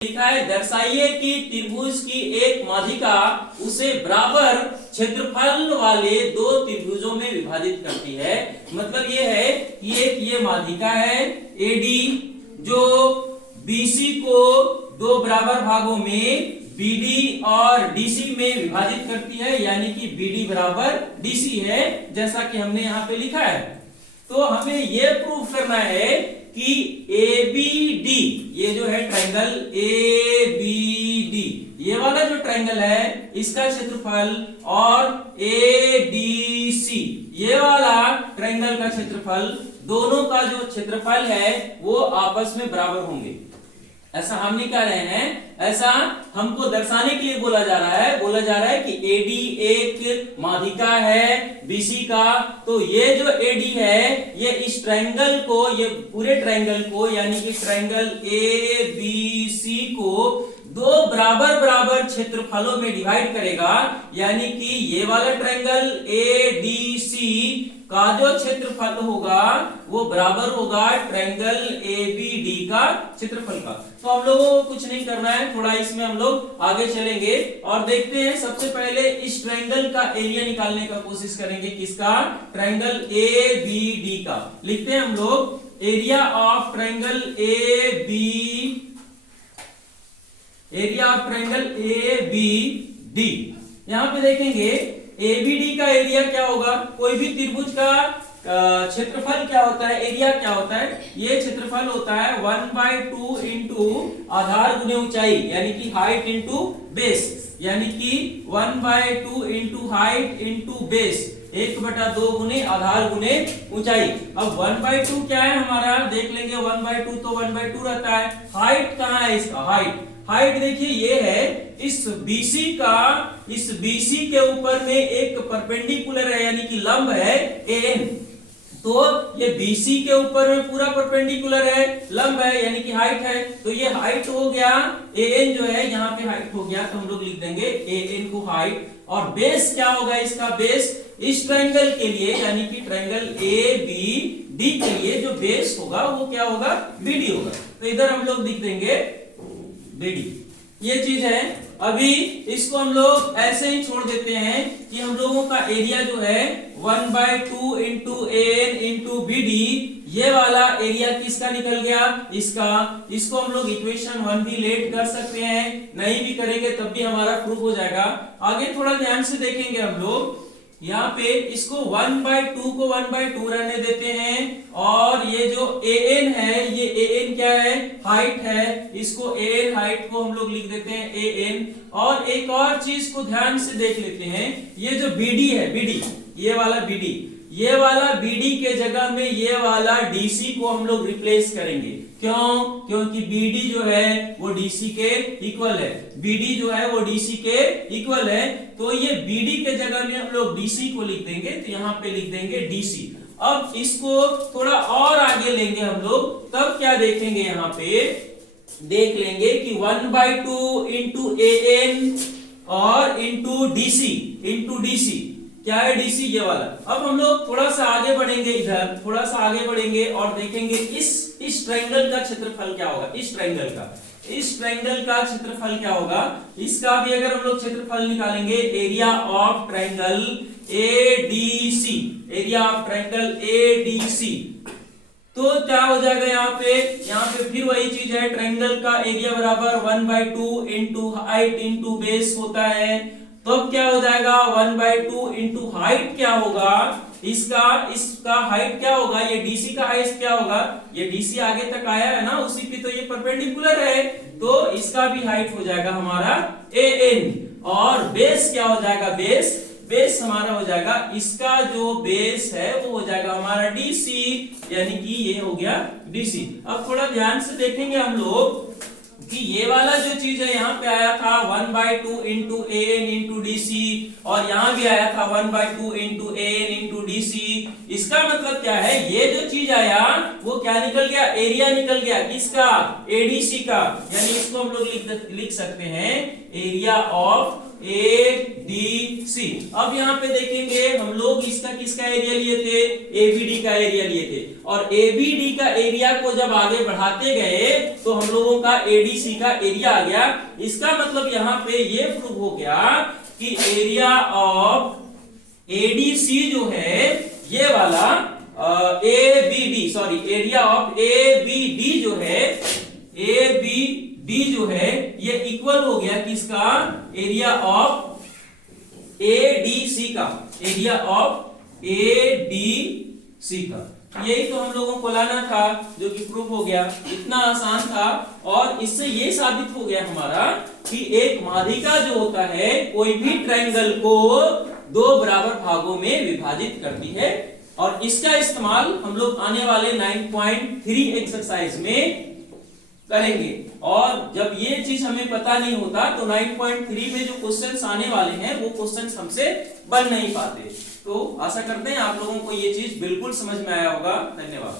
लिखा है दर्शाइए कि त्रिभुज की एक माध्यिका उसे बराबर क्षेत्रफल वाले दो त्रिभुजों में विभाजित करती है। मतलब ये है कि एक ये माध्यिका है AD जो BC को दो बराबर भागों में BD और DC में विभाजित करती है, यानी कि BD बराबर DC है, जैसा कि हमने यहाँ पे लिखा है। तो हमें यह प्रूव करना है कि ABD ये जो है ट्रायंगल ABD ये वाला जो ट्रायंगल है इसका क्षेत्रफल और ADC ये वाला ट्रायंगल का क्षेत्रफल, दोनों का जो क्षेत्रफल है वो आपस में बराबर होंगे। ऐसा हम नहीं कह रहे हैं, ऐसा हमको दर्शाने के लिए बोला जा रहा है कि AD एक माध्यिका है BC का, तो ये जो AD है ये इस ट्रायंगल को, ये पूरे ट्रायंगल को यानी कि ट्रायंगल ABC को दो बराबर क्षेत्रफलों में डिवाइड करेगा, यानी कि ये वाला ट्रायंगल ADC का जो क्षेत्रफल होगा वो बराबर होगा ट्रायंगल ABD का क्षेत्रफल का। तो हम लोगों को कुछ नहीं करना है, थोड़ा इसमें हम लोग आगे चलेंगे और देखते हैं। सबसे पहले इस ट्रायंगल का एरिया निकालने का कोशिश करेंगे, किसका? ट्रायंगल ABD का। लिखते हैं हम लोग एरिया ऑफ ट्रायंगल ABD। यहां पे देखेंगे ABD का एरिया क्या होगा? कोई भी त्रिभुज का क्षेत्रफल क्या होता है, एरिया क्या होता है? ये क्षेत्रफल होता है 1/2 इंटू आधार गुने ऊंचाई, यानी कि हाइट इंटू बेस, यानी कि 1/2 इंटू हाइट इंटू बेस, 1/2 गुने आधार गुने ऊंचाई। अब 1/2 क्या है हमारा? देख लेंगे 1/2 तो 1/2 रहता है। हाइट कहाँ है इसका? हाइट देखिए ये है इस BC के ऊपर में एक परपेंडिकुलर है, यानी कि लंब है AN। तो ये BC के ऊपर में पूरा परपेंडिकुलर है, लंब है, यानी कि हाइट है। तो ये हाइट हो गया AN जो है, यहाँ पे हाइट हो गया, तो हम लोग लिख देंगे AN को हाइट। और बेस क्या होगा इसका? बेस इस ट्रायंगल के लिए यानी कि ट्रायंगल ABD के लिए जो बेस होगा वो क्या होगा? BD होगा। तो इधर हम लोग लिख देंगे BD। ये चीज है। अभी इसको हम लोग ऐसे ही छोड़ देते हैं कि हम लोगों का एरिया जो है 1/2 इंटू AN इंटू BD, ये वाला एरिया किसका निकल गया? इसको हम लोग इक्वेशन 1 भी लेट कर सकते हैं, नहीं भी करेंगे तब भी हमारा प्रूफ हो जाएगा। आगे थोड़ा ध्यान से देखेंगे हम लोग, यहाँ पे इसको 1/2 को 1/2 रहने देते हैं, और ये जो AN है ये AN क्या है? हाइट है। इसको AN हाइट को हम लोग लिख देते हैं AN। और एक और चीज को ध्यान से देख लेते हैं, ये जो BD है, ये वाला BD के जगह में ये वाला DC को हम लोग रिप्लेस करेंगे। क्यों? क्योंकि BD जो है वो DC के इक्वल है, तो ये BD के जगह में हम लोग DC को लिख देंगे, तो यहाँ पे लिख देंगे DC। अब इसको थोड़ा और आगे लेंगे हम लोग, तब क्या देखेंगे? यहाँ पे देख लेंगे कि 1/2 इंटू AN और इंटू DC क्या है? DC ये वाला। अब हम लोग थोड़ा सा आगे बढ़ेंगे, इधर थोड़ा सा आगे बढ़ेंगे और देखेंगे इस ट्रायंगल का क्षेत्रफल क्या होगा? इस ट्रायंगल का क्षेत्रफल क्या होगा? इसका भी अगर हम लोग क्षेत्रफल निकालेंगे, एरिया ऑफ ट्रायंगल ADC, तो क्या हो जाएगा? यहाँ पे फिर वही चीज है, ट्रायंगल का एरिया बराबर 1/2 इंटू हाइट इंटू बेस होता है। तो अब क्या हो जाएगा? 1/2 इंटू हाइट क्या होगा? इसका हाइट क्या होगा? ये DC का हाइट क्या होगा? ये DC आगे तक आया है ना, उसी पे तो ये परपेंडिकुलर है, तो इसका भी हाइट हो जाएगा हमारा AN। और बेस क्या हो जाएगा? बेस हमारा हो जाएगा, इसका जो बेस है वो हो जाएगा हमारा DC, यानी कि ये हो गया DC। अब थोड़ा ध्यान से देखेंगे हम लोग कि ये वाला जो चीज है यहाँ पे आया था 1/2 इंटू AN इंटू DC, और यहाँ भी आया था 1/2 इंटू AN इंटू DC। इसका मतलब क्या है? ये जो चीज आया वो क्या निकल गया? एरिया निकल गया, किसका? ADC का। यानी इसको हम लोग लिख सकते हैं एरिया ऑफ ADC। अब यहाँ पे देखेंगे हम लोग इसका किसका एरिया लिए थे, ABD का एरिया लिए थे, और ABD का एरिया को जब आगे बढ़ाते गए तो हम लोगों का ADC का एरिया आ गया। इसका मतलब यहाँ पे ये प्रूव हो गया कि एरिया ऑफ ADC जो है ये वाला एरिया ऑफ ABD जो है, ABD जो है ये इक्वल हो गया किसका, एरिया ऑफ ADC का, एरिया ऑफ ADC का। यही तो हम लोगों को लाना था, जो कि प्रूफ हो गया। इतना आसान था, और इससे ये साबित हो गया हमारा कि एक माध्यिका जो होता है कोई भी ट्रायंगल को दो बराबर भागों में विभाजित करती है, और इसका इस्तेमाल हम लोग आने वाले 9.3 एक्सरसाइज में करेंगे। और जब ये चीज हमें पता नहीं होता तो 9.3 में जो क्वेश्चंस आने वाले हैं वो क्वेश्चंस हमसे बन नहीं पाते। तो आशा करते हैं आप लोगों को ये चीज बिल्कुल समझ में आया होगा। धन्यवाद।